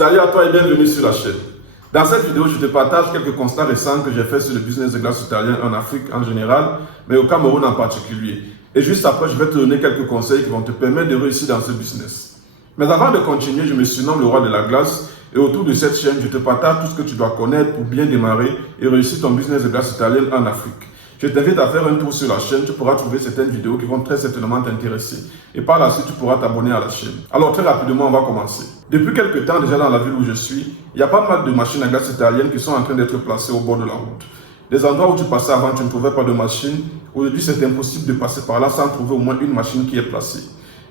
Salut à toi et bienvenue sur la chaîne. Dans cette vidéo, je te partage quelques constats récents que j'ai fait sur le business de glace italien en Afrique en général, mais au Cameroun en particulier. Et juste après, je vais te donner quelques conseils qui vont te permettre de réussir dans ce business. Mais avant de continuer, je me surnomme le roi de la glace et autour de cette chaîne, je te partage tout ce que tu dois connaître pour bien démarrer et réussir ton business de glace italienne en Afrique. Je t'invite à faire un tour sur la chaîne, tu pourras trouver certaines vidéos qui vont très certainement t'intéresser. Et par la suite, tu pourras t'abonner à la chaîne. Alors très rapidement, on va commencer. Depuis quelques temps déjà dans la ville où je suis, il y a pas mal de machines à glace italiennes qui sont en train d'être placées au bord de la route. Des endroits où tu passais avant, tu ne trouvais pas de machine. Aujourd'hui, c'est impossible de passer par là sans trouver au moins une machine qui est placée.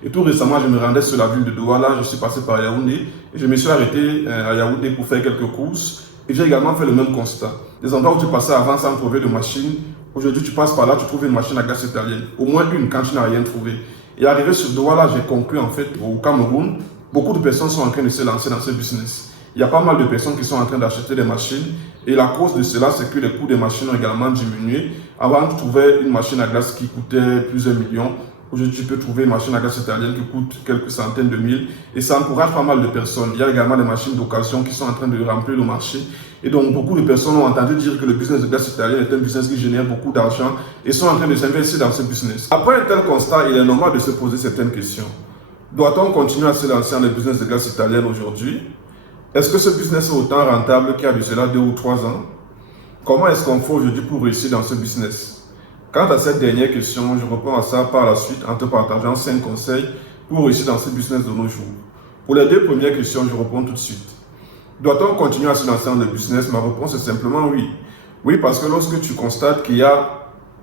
Et tout récemment, je me rendais sur la ville de Douala, je suis passé par Yaoundé et je me suis arrêté à Yaoundé pour faire quelques courses. Et j'ai également fait le même constat. Des endroits où tu passais avant sans trouver de machine, aujourd'hui tu passes par là, tu trouves une machine à glace italienne. Au moins une quand tu n'as rien trouvé. Et arrivé sur Douala, j'ai conclu en fait au Cameroun, beaucoup de personnes sont en train de se lancer dans ce business. Il y a pas mal de personnes qui sont en train d'acheter des machines. Et la cause de cela, c'est que les coûts des machines ont également diminué. Avant, tu trouvais une machine à glace qui coûtait plusieurs millions. Aujourd'hui, tu peux trouver une machine à glace italienne qui coûte quelques centaines de mille et ça encourage pas mal de personnes. Il y a également des machines d'occasion qui sont en train de remplir le marché. Et donc, beaucoup de personnes ont entendu dire que le business de glace italienne est un business qui génère beaucoup d'argent et sont en train de s'investir dans ce business. Après un tel constat, il est normal de se poser certaines questions. Doit-on continuer à se lancer dans le business de glace italienne aujourd'hui? Est-ce que ce business est autant rentable qu'il y a de cela 2 ou 3 ans? Comment est-ce qu'on fait aujourd'hui pour réussir dans ce business? Quant à cette dernière question, je réponds à ça par la suite en te partageant 5 conseils pour réussir dans ce business de nos jours. Pour les 2 premières questions, je réponds tout de suite. Doit-on continuer à se lancer dans le business? Ma réponse est simplement oui. Oui, parce que lorsque tu constates qu'il y a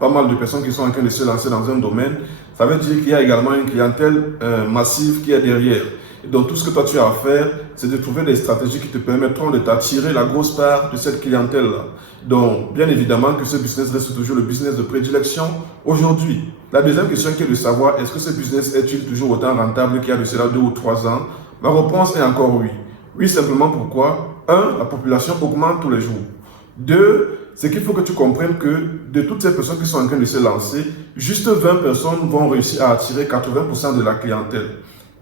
pas mal de personnes qui sont en train de se lancer dans un domaine, ça veut dire qu'il y a également une clientèle massive qui est derrière. Et donc tout ce que toi tu as à faire, c'est de trouver des stratégies qui te permettront de t'attirer la grosse part de cette clientèle-là. Donc, bien évidemment que ce business reste toujours le business de prédilection aujourd'hui. La deuxième question qui est de savoir, est-ce que ce business est-il toujours autant rentable qu'il y a de cela 2 ou 3 ans? Ma réponse est encore oui. Oui, simplement pourquoi? 1, la population augmente tous les jours. 2, c'est qu'il faut que tu comprennes que de toutes ces personnes qui sont en train de se lancer, juste 20 personnes vont réussir à attirer 80% de la clientèle.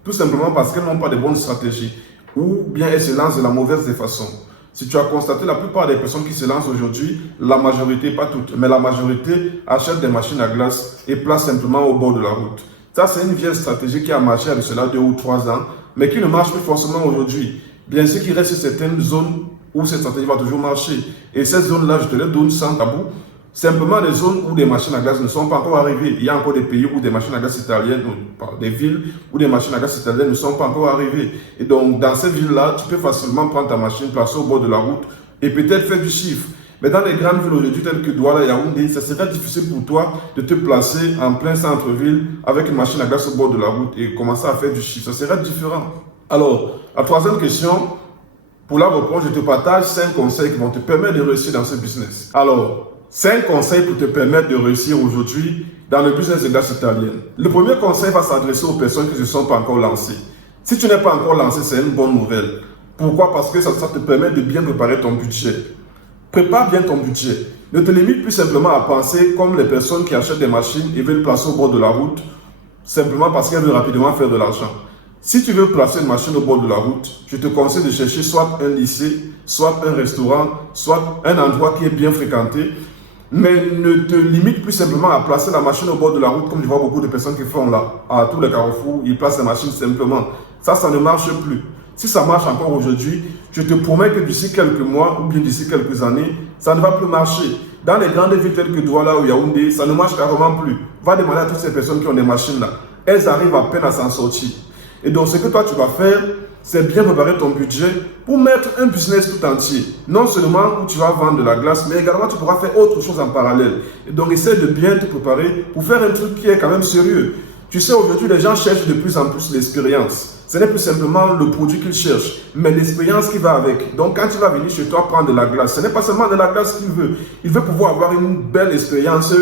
Tout simplement parce qu'elles n'ont pas de bonnes stratégies ou bien elles se lancent de la mauvaise des façons. Si tu as constaté, la plupart des personnes qui se lancent aujourd'hui, la majorité, pas toutes, mais la majorité achètent des machines à glace et placent simplement au bord de la route. Ça, c'est une vieille stratégie qui a marché avec cela 2 ou 3 ans, mais qui ne marche plus forcément aujourd'hui. Bien sûr qu'il reste certaines zones où cette stratégie va toujours marcher. Et ces zones-là, je te les donne sans tabou. Simplement des zones où des machines à glace ne sont pas encore arrivées. Il y a encore des pays où des machines à glace italiennes, des villes où des machines à glace italiennes ne sont pas encore arrivées. Et donc, dans ces villes-là, tu peux facilement prendre ta machine, placer au bord de la route et peut-être faire du chiffre. Mais dans les grandes villes aujourd'hui telles que Douala et Yaoundé, ça serait difficile pour toi de te placer en plein centre-ville avec une machine à glace au bord de la route et commencer à faire du chiffre. Ça serait différent. Alors, la troisième question, pour la réponse, je te partage 5 conseils qui vont te permettre de réussir dans ce business. Alors, 5 conseils pour te permettre de réussir aujourd'hui dans le business de glace italienne. Le premier conseil va s'adresser aux personnes qui ne se sont pas encore lancées. Si tu n'es pas encore lancé, c'est une bonne nouvelle. Pourquoi? Parce que ça te permet de bien préparer ton budget. Prépare bien ton budget. Ne te limite plus simplement à penser comme les personnes qui achètent des machines et veulent placer au bord de la route simplement parce qu'elles veulent rapidement faire de l'argent. Si tu veux placer une machine au bord de la route, je te conseille de chercher soit un lycée, soit un restaurant, soit un endroit qui est bien fréquenté. Mais ne te limite plus simplement à placer la machine au bord de la route comme je vois beaucoup de personnes qui font là, à tous les carrefours, ils placent la machine simplement. Ça ne marche plus. Si ça marche encore aujourd'hui, je te promets que d'ici quelques mois ou bien d'ici quelques années, ça ne va plus marcher. Dans les grandes villes telles que Douala ou Yaoundé, ça ne marche carrément plus. Va demander à toutes ces personnes qui ont des machines là. Elles arrivent à peine à s'en sortir. Et donc ce que toi tu vas faire, c'est bien préparer ton budget pour mettre un business tout entier. Non seulement où tu vas vendre de la glace, mais également tu pourras faire autre chose en parallèle. Et donc essaie de bien te préparer pour faire un truc qui est quand même sérieux. Tu sais, aujourd'hui, les gens cherchent de plus en plus l'expérience. Ce n'est plus simplement le produit qu'ils cherchent, mais l'expérience qui va avec. Donc quand il va venir chez toi prendre de la glace, ce n'est pas seulement de la glace qu'il veut. Il veut pouvoir avoir une belle expérience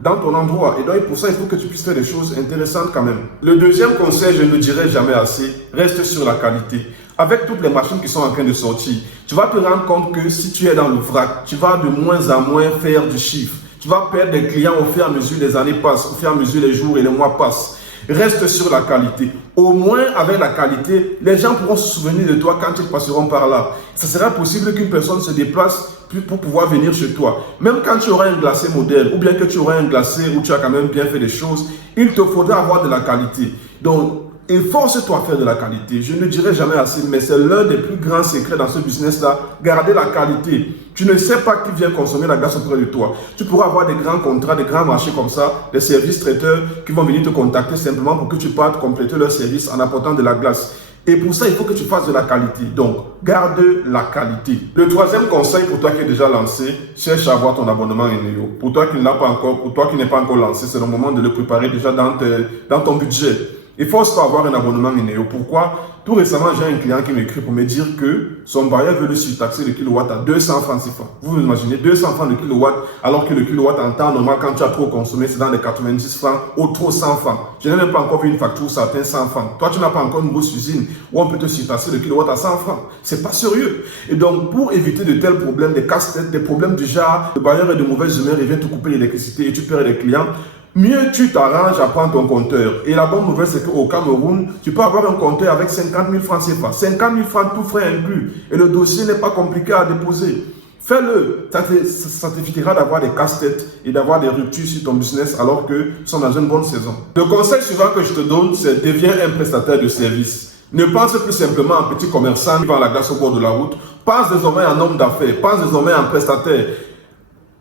dans ton endroit. Et donc pour ça, il faut que tu puisses faire des choses intéressantes quand même. Le deuxième conseil, je ne le dirai jamais assez, reste sur la qualité. Avec toutes les machines qui sont en train de sortir, tu vas te rendre compte que si tu es dans le vrac, tu vas de moins en moins faire du chiffre. Tu vas perdre des clients au fur et à mesure les années passent, au fur et à mesure les jours et les mois passent. Reste sur la qualité. Au moins, avec la qualité, les gens pourront se souvenir de toi quand ils passeront par là. Ce sera possible qu'une personne se déplace pour pouvoir venir chez toi. Même quand tu auras un glacé moderne, ou bien que tu auras un glacé où tu as quand même bien fait des choses, il te faudra avoir de la qualité. Donc, efforce-toi à faire de la qualité. Je ne dirai jamais assez, mais c'est l'un des plus grands secrets dans ce business-là. Garder la qualité. Tu ne sais pas qui vient consommer la glace auprès de toi. Tu pourras avoir des grands contrats, des grands marchés comme ça, des services traiteurs qui vont venir te contacter simplement pour que tu partes compléter leur service en apportant de la glace. Et pour ça, il faut que tu fasses de la qualité. Donc, garde la qualité. Le troisième conseil pour toi qui es déjà lancé, cherche à avoir ton abonnement Eneo. Pour toi qui ne l'as pas encore, pour toi qui n'est pas encore lancé, c'est le moment de le préparer déjà dans ton budget. Il faut aussi avoir un abonnement Eneo. Pourquoi? Tout récemment, j'ai un client qui m'écrit pour me dire que son bailleur veut le surtaxer le kilowatt à 200 francs CFA. Vous imaginez 200 francs le kilowatt, alors que le kilowatt en temps normal, quand tu as trop consommé, c'est dans les 90 francs ou trop 100 francs. Je n'ai même pas encore vu une facture où ça atteint 100 francs. Toi, tu n'as pas encore une grosse usine où on peut te surtaxer le kilowatt à 100 francs. C'est pas sérieux. Et donc, pour éviter de tels problèmes, des casse-têtes, des problèmes du genre, le bailleur est de mauvaise humeur, il vient te couper l'électricité et tu perds les clients, mieux tu t'arranges à prendre ton compteur. Et la bonne nouvelle, c'est qu'au Cameroun, tu peux avoir un compteur avec 50 000 francs CFA. 50 000 francs, tout frais inclus. Et le dossier n'est pas compliqué à déposer. Fais-le. Ça t'évitera d'avoir des casse-têtes et d'avoir des ruptures sur ton business alors que tu es dans une bonne saison. Le conseil suivant que je te donne, c'est deviens un prestataire de service. Ne pense plus simplement en petit commerçant qui vend la glace au bord de la route. Pense désormais en homme d'affaires. Pense désormais en prestataire.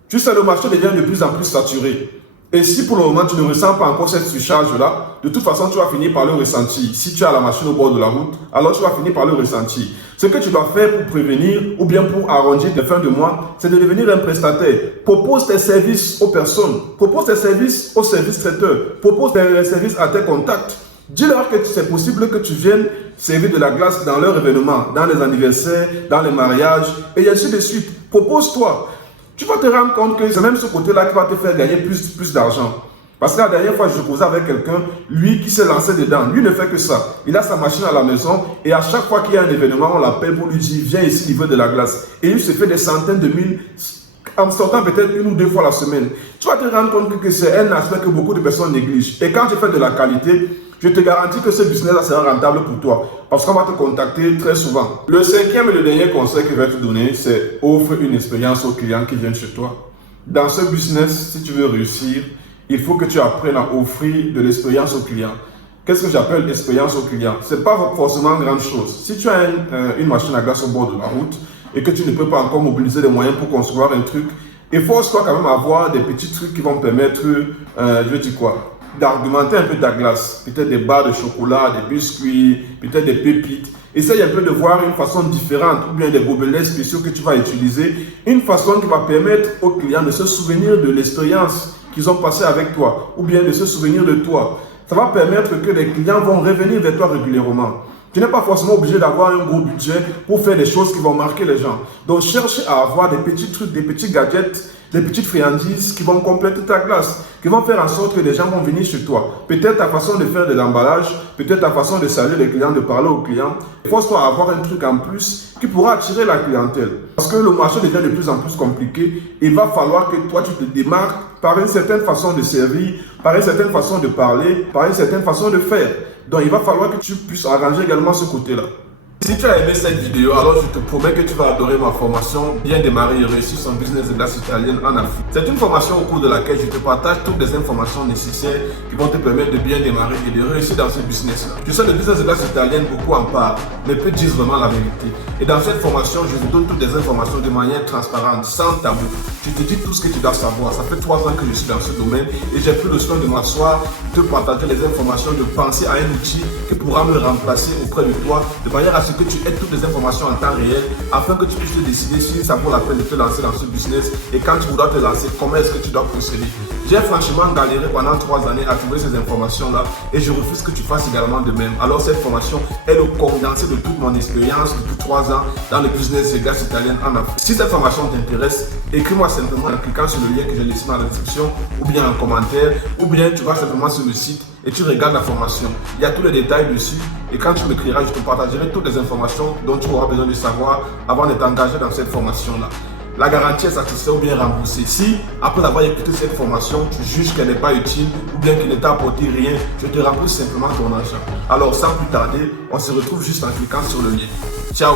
Tu sais, le marché devient de plus en plus saturé. Et si pour le moment tu ne ressens pas encore cette surcharge-là, de toute façon tu vas finir par le ressentir. Si tu as la machine au bord de la route, alors tu vas finir par le ressentir. Ce que tu dois faire pour prévenir ou bien pour arranger tes fins de mois, c'est de devenir un prestataire. Propose tes services aux personnes. Propose tes services aux services traiteurs. Propose tes services à tes contacts. Dis-leur que c'est possible que tu viennes servir de la glace dans leurs événements, dans les anniversaires, dans les mariages, et ainsi de suite. Propose-toi. Tu vas te rendre compte que c'est même ce côté-là qui va te faire gagner plus d'argent. Parce que la dernière fois, je causais avec quelqu'un, lui qui s'est lancé dedans. Lui ne fait que ça. Il a sa machine à la maison et à chaque fois qu'il y a un événement, on l'appelle pour lui dire, viens ici, il veut de la glace. Et il se fait des centaines de mille en sortant peut-être 1 ou 2 fois la semaine. Tu vas te rendre compte que c'est un aspect que beaucoup de personnes négligent. Et quand tu fais de la qualité, je te garantis que ce business-là sera rentable pour toi. Parce qu'on va te contacter très souvent. Le cinquième et le dernier conseil que je vais te donner, c'est offre une expérience aux clients qui viennent chez toi. Dans ce business, si tu veux réussir, il faut que tu apprennes à offrir de l'expérience aux clients. Qu'est-ce que j'appelle expérience aux clients? Ce n'est pas forcément grande chose. Si tu as une machine à glace au bord de la route et que tu ne peux pas encore mobiliser les moyens pour concevoir un truc, efforce-toi quand même à avoir des petits trucs qui vont permettre, je dis quoi, d'argumenter un peu ta glace, peut-être des barres de chocolat, des biscuits, peut-être des pépites. Essaye un peu de voir une façon différente ou bien des gobelets spéciaux que tu vas utiliser, une façon qui va permettre aux clients de se souvenir de l'expérience qu'ils ont passée avec toi ou bien de se souvenir de toi. Ça va permettre que les clients vont revenir vers toi régulièrement. Tu n'es pas forcément obligé d'avoir un gros budget pour faire des choses qui vont marquer les gens. Donc cherche à avoir des petits trucs, des petits gadgets, des petites friandises qui vont compléter ta glace, qui vont faire en sorte que les gens vont venir chez toi. Peut-être ta façon de faire de l'emballage, peut-être ta façon de saluer les clients, de parler aux clients. Force-toi à avoir un truc en plus qui pourra attirer la clientèle. Parce que le marché devient de plus en plus compliqué. Il va falloir que toi, tu te démarques par une certaine façon de servir, par une certaine façon de parler, par une certaine façon de faire. Donc, il va falloir que tu puisses arranger également ce côté-là. Si tu as aimé cette vidéo, alors je te promets que tu vas adorer ma formation Bien démarrer et réussir son business de glace italienne en Afrique. C'est une formation au cours de laquelle je te partage toutes les informations nécessaires qui vont te permettre de bien démarrer et de réussir dans ce business-là. Tu sais, le business de glace italienne, beaucoup en parlent, mais peu disent vraiment la vérité. Et dans cette formation, je vous donne toutes les informations de manière transparente, sans tabou. Je te dis tout ce que tu dois savoir. Ça fait 3 ans que je suis dans ce domaine et j'ai pris le soin de m'asseoir, de partager les informations, de penser à un outil qui pourra me remplacer auprès de toi, de manière à ce que tu aies toutes les informations en temps réel, afin que tu puisses te décider si ça vaut la peine de te lancer dans ce business et quand tu voudras te lancer, comment est-ce que tu dois procéder. J'ai franchement galéré pendant 3 années à trouver ces informations-là et je refuse que tu fasses également de même. Alors cette formation est le condensé de toute mon expérience depuis 3 ans dans le business de glace italienne en Afrique. Si cette formation t'intéresse, écris-moi simplement en cliquant sur le lien que j'ai laissé dans la description ou bien en commentaire, ou bien tu vas simplement sur le site et tu regardes la formation. Il y a tous les détails dessus et quand tu m'écriras, je te partagerai toutes les informations dont tu auras besoin de savoir avant de t'engager dans cette formation-là. la garantie est satisfaite ou bien remboursée. Si, après avoir écouté cette formation, tu juges qu'elle n'est pas utile ou bien qu'elle ne t'a apporté rien, je te rembourse simplement ton argent. Alors, sans plus tarder, on se retrouve juste en cliquant sur le lien. Ciao!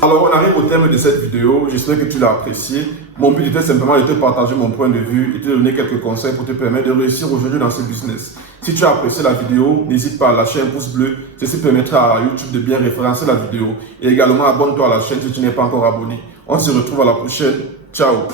Alors, on arrive au terme de cette vidéo. J'espère que tu l'as apprécié. Mon but était simplement de te partager mon point de vue et te donner quelques conseils pour te permettre de réussir aujourd'hui dans ce business. Si tu as apprécié la vidéo, n'hésite pas à lâcher un pouce bleu. Ceci permettra à YouTube de bien référencer la vidéo. Et également, abonne-toi à la chaîne si tu n'es pas encore abonné. On se retrouve à la prochaine. Ciao!